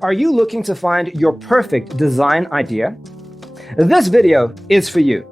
Are you looking to find your perfect design idea? This video is for you.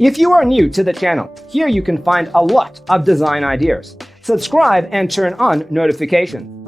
If you are new to the channel, here you can find a lot of design ideas. Subscribe and turn on notifications.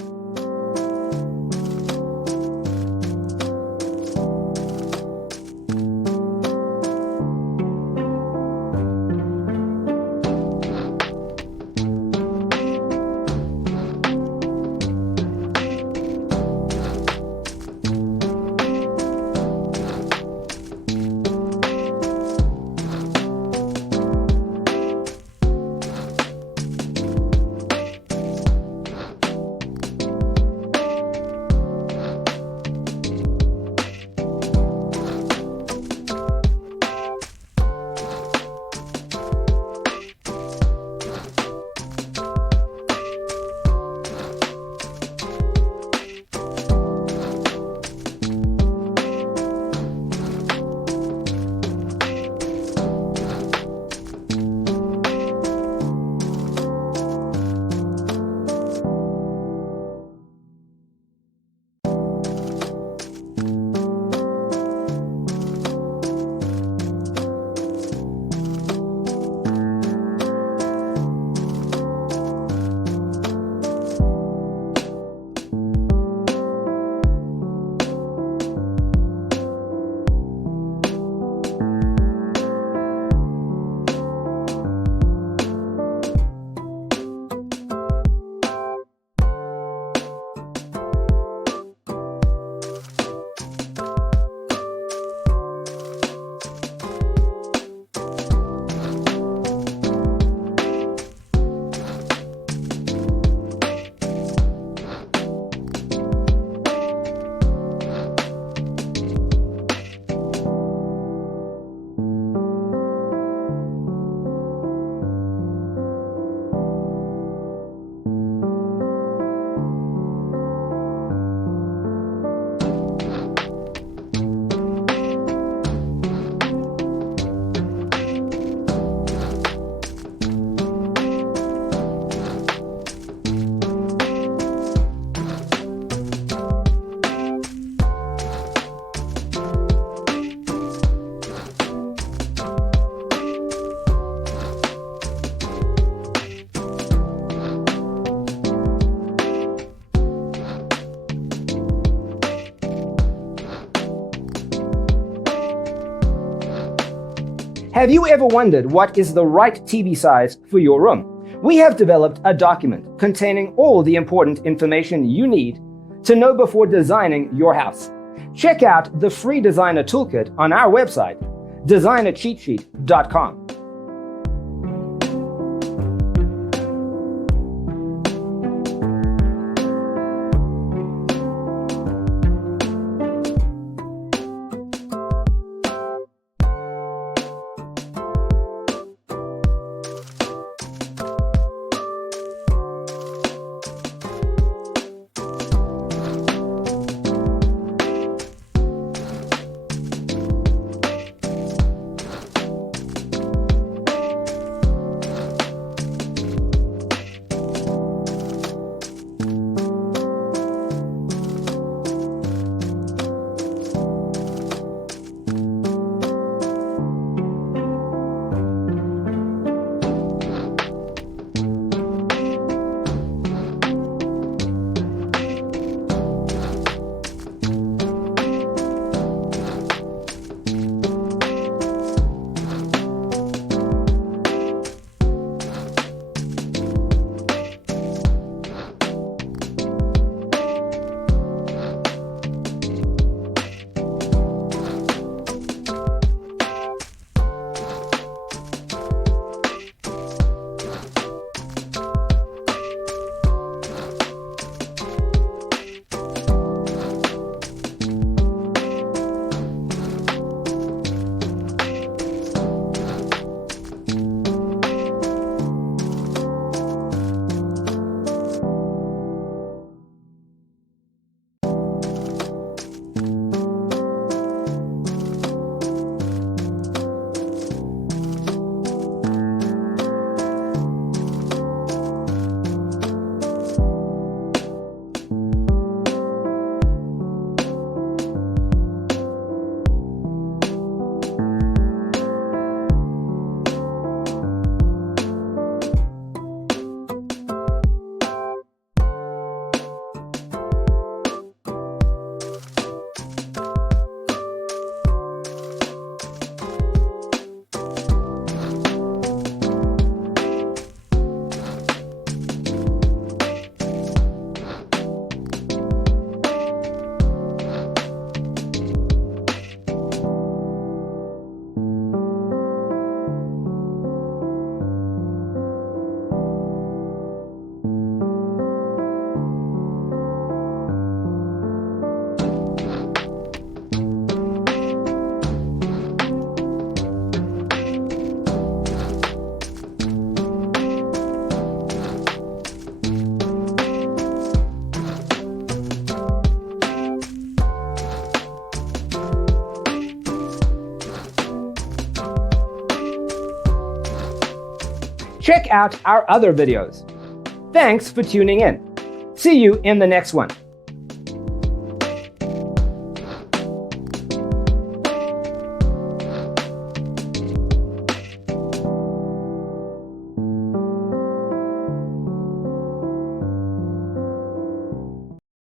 Have you ever wondered what is the right TV size for your room? We have developed a document containing all the important information you need to know before designing your house. Check out the free designer toolkit on our website, designercheatsheet.com. Check out our other videos. Thanks for tuning in. See you in the next one.